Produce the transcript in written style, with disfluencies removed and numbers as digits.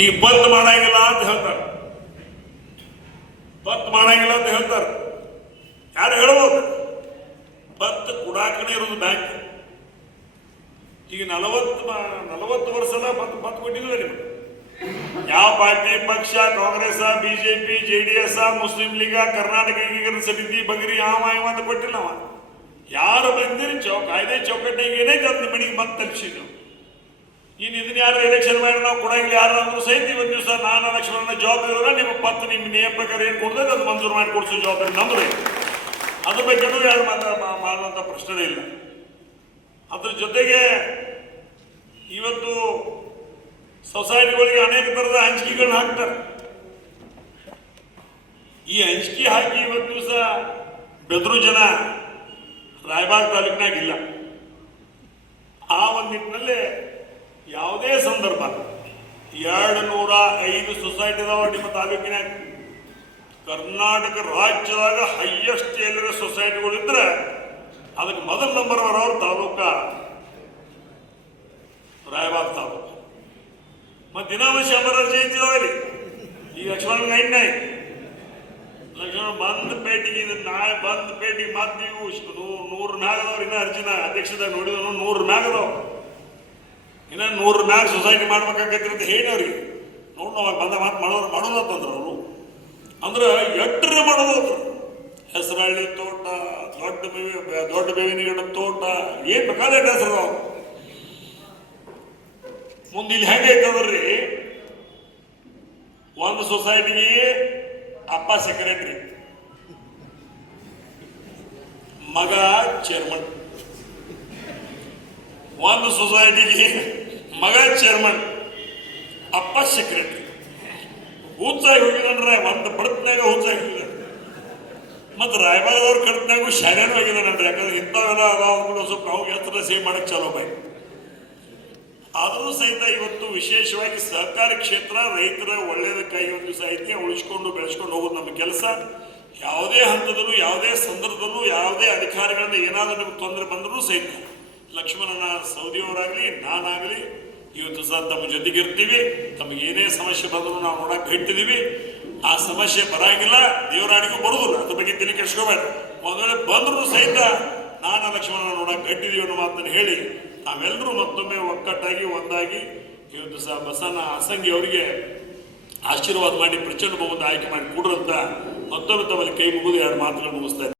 ಈಗ ಬಂದ್ ಮಾಡಂಗಿಲ್ಲ ಅಂತ ಹೇಳ್ತಾರೆ, ಬಂದ್ ಮಾಡಂಗಿಲ್ಲ ಅಂತ ಹೇಳ್ತಾರೆ. ಯಾರು ಹೇಳ್ಬೋದು? ಬತ್ ಕುಡಾಕಣೆ ಇರೋದು ಬ್ಯಾಂಕ್. ಈಗ 40 ವರ್ಷ ಬತ್ ಕೊಟ್ಟಿಲ್ಲ ನಿಮ್ಗೆ. ಯಾವ ಪಾರ್ಟಿ ಪಕ್ಷ, ಕಾಂಗ್ರೆಸ್, ಬಿಜೆಪಿ, JDS, ಮುಸ್ಲಿಂ ಲೀಗ, ಕರ್ನಾಟಕ ಏಕೀಕರಣ ಸಮಿತಿ, ಬಗ್ರಿ ಯಾವ ಅಂತ ಕೊಟ್ಟಿಲ್ಲ. ಅವ ಯಾರು ಬಂದಿರಿ ಕಾಯ್ದೆ ಚೌಕಟ್ಟಿಗೆ ಏನೈತೆ ಅದ್ ಮನೆಗೆ ಮತ್ತೆ ತಲುಪಿಸಿದ್ರು. ಇನ್ನು ಇದನ್ನ ಯಾರು ಎಲೆಕ್ಷನ್ ಮಾಡಿ ನಾವು ಕೊಡಂಗಿಲ್ಲ ಯಾರು ಅಂದ್ರೂ ಸಹಿತ ಇವತ್ತು ದಿವಸ ನಾನು ಲಕ್ಷ್ಮಣನ ಜವಾಬ್ದಾರಿ ನಿಮ್ಮ ಪತ್ತು ನಿಮ್ಮ ನಿಯಮ ಪ್ರಕಾರ ಏನು ಕೊಡ್ತದೆ ಅದು ಮಂಜೂರು ಮಾಡಿ ಕೊಡಿಸೋ ಜವಾಬ್ದಾರಿ ನಮ್ದು. ಅದ್ರ ಬಗ್ಗೆ ಯಾರು ಮಾಡುವಂಥ ಪ್ರಶ್ನೆ ಇಲ್ಲ. ಅದ್ರ ಜೊತೆಗೆ ಇವತ್ತು ಸೊಸೈಟಿಗಳಿಗೆ ಅನೇಕ ಥರದ ಹಂಚಿಕೆಗಳನ್ನ ಹಾಕ್ತಾರೆ. ಈ ಹಂಚಿಕೆ ಹಾಕಿ ಇವತ್ತು ದಿವಸ ಬೆದರು ಜನ ರಾಯಬಾಗ್ ತಾಲೂಕಿನಾಗಿಲ್ಲ. ಆ ಒಂದು ನಿಟ್ಟಿನಲ್ಲಿ ಯಾವುದೇ ಸಂದರ್ಭ 205 ಸೊಸೈಟಿ ಅದಾವ ನಿಮ್ಮ ತಾಲೂಕಿನಾಗ. ಕರ್ನಾಟಕ ರಾಜ್ಯದಾಗ ಹೈಯೆಸ್ಟ್ ಎಲ್ಲರ ಸೊಸೈಟಿಗಳಿದ್ರೆ ಅದಕ್ಕೆ ಮೊದಲ ನಂಬರ್ ಬರೋರು ತಾಲೂಕ ರಾಯಬಾಗ್ ತಾಲೂಕು. ಮತ್ತು ದಿನಾಂಶ ಅಂಬರ ಜಯಂತಿ ಇದಾವಲ್ಲಿ. ಈ ಲಕ್ಷ್ಮಣ ಲಕ್ಷ್ಮಣ ಬಂದ್ ಪೇಟಿಗೆ ನಾಳೆ ಬಂದ್ ಪೇಟಿಗೆ ಮತ್ತೆ ನೀವು 100 ಮ್ಯಾಗ ಅದಾವ್ರು. ಇನ್ನ ಅರ್ಜಿನ ಅಧ್ಯಕ್ಷದಾಗ ನೋಡಿದ್ರು 100 ಮ್ಯಾಗ ಅದಾವ. ಇನ್ನ 100 ಮ್ಯಾಗ ಸೊಸೈಟಿ ಮಾಡ್ಬೇಕಾಗೈತಿ ಅಂತ ಹೇಳಿ ಅವ್ರಿಗೆ ನೋಡಿ ನಾವು ಬಂದ ಮಾತು ಮಾಡೋದಂತಂದ್ರು ಅವರು. ಅಂದ್ರೆ ಎಟ್ಟರೆ ಮಾಡೋದು. ಹೆಸರಳ್ಳಿ ತೋಟ, ದೊಡ್ಡ ಬೇವಿನ ಗಿಡ ತೋಟ, ಏನ್ ಬೇಕಾದ ಹೆಸರು ನಾವು. ಮುಂದೆ ಇಲ್ಲಿ ಹೆಂಗೈತದ್ರಿ, ಒಂದು ಸೊಸೈಟಿಗೆ ಅಪ್ಪ ಸೆಕ್ರೆಟರಿ, ಮಗ ಚೇರ್ಮನ್. ಒಂದು ಸೊಸೈಟಿಗೆ ಮಗ ಚೇರ್ಮನ್, ಅಪ್ಪ ಸೆಕ್ರೆಟರಿ. ಹುಚ್ಚಾಗಿ ಹೋಗಿದ್ರೆ ಒಂದು ಬಡತ್ನಾಗ ಹುಚ್ಚಾಗಿ ಹೋಗಿದ್ದಾರೆ. ಮತ್ತು ರಾಯಬಾಗದವ್ರ ಕಡತ್ನಾಗೂ ಶಾಲೆನೂ ಆಗಿದ್ದಾನಂದ್ರೆ. ಯಾಕಂದ್ರೆ ಇಂಥವೆಲ್ಲ ಅದಾವ ಸ್ವಲ್ಪ ನಾವು ಎತ್ತರ ಸೇವ್ ಮಾಡಕ್ಕೆ ಚಲೋ ಬೈ. ಆದರೂ ಸಹಿತ ಇವತ್ತು ವಿಶೇಷವಾಗಿ ಸಹಕಾರಿ ಕ್ಷೇತ್ರ ರೈತರ ಒಳ್ಳೆಯದಕ್ಕಾಗಿ ಒಂದು ದಿವಸ ಐತಿ ಉಳಿಸ್ಕೊಂಡು ಬೆಳೆಸ್ಕೊಂಡು ಹೋಗೋದು ನಮ್ಮ ಕೆಲಸ. ಯಾವುದೇ ಹಂತದಲ್ಲೂ ಯಾವುದೇ ಸಂದರ್ಭದಲ್ಲೂ ಯಾವುದೇ ಅಧಿಕಾರಿಗಳಿಂದ ಏನಾದರೂ ನಮಗೆ ತೊಂದರೆ ಬಂದರೂ ಸಹಿತ ಲಕ್ಷ್ಮಣನ ಸೌದಿಯವರಾಗಲಿ ನಾನಾಗಲಿ ಇವತ್ತು ಸಹ ತಮ್ಮ ಜೊತೆಗಿರ್ತೀವಿ. ತಮಗೆ ಏನೇ ಸಮಸ್ಯೆ ಬಂದರೂ ನಾವು ನೋಡಕ್ಕೆ ಇಟ್ಟಿದ್ದೀವಿ. ಆ ಸಮಸ್ಯೆ ಬರಂಗಿಲ್ಲ, ದೇವರಾಣಿಗೂ ಬರುದಿಲ್ಲ. ಅದ್ರ ಬಗ್ಗೆ ತಲೆ ಕೆಡಿಸ್ಕೋಬೇಡ. ಒಂದು ವೇಳೆ ಬಂದರೂ ಸಹಿತ ನಾನು ಲಕ್ಷ್ಮಣನ ನೋಡಕ್ಕೆ ಕಟ್ಟಿದೀವಿ ಅನ್ನೋ ಮಾತನ್ನು ಹೇಳಿ ನಾವೆಲ್ಲರೂ ಮತ್ತೊಮ್ಮೆ ಒಕ್ಕಟ್ಟಾಗಿ ಒಂದಾಗಿ ಇವತ್ತು ಸಹ ಬಸನ್ನ ಅಸಂಗಿ ಅವರಿಗೆ ಆಶೀರ್ವಾದ ಮಾಡಿ ಪ್ರಚಂಡ ಬಹುಮತ ಆಯ್ಕೆ ಮಾಡಿ ಕೊಡ್ರಂತ ಮತ್ತೊಮ್ಮೆ ತಮ್ಮಲ್ಲಿ ಕೈ ಮುಗಿದು 2 ಮಾತುಗಳು ಮುಗಿಸ್ತಾ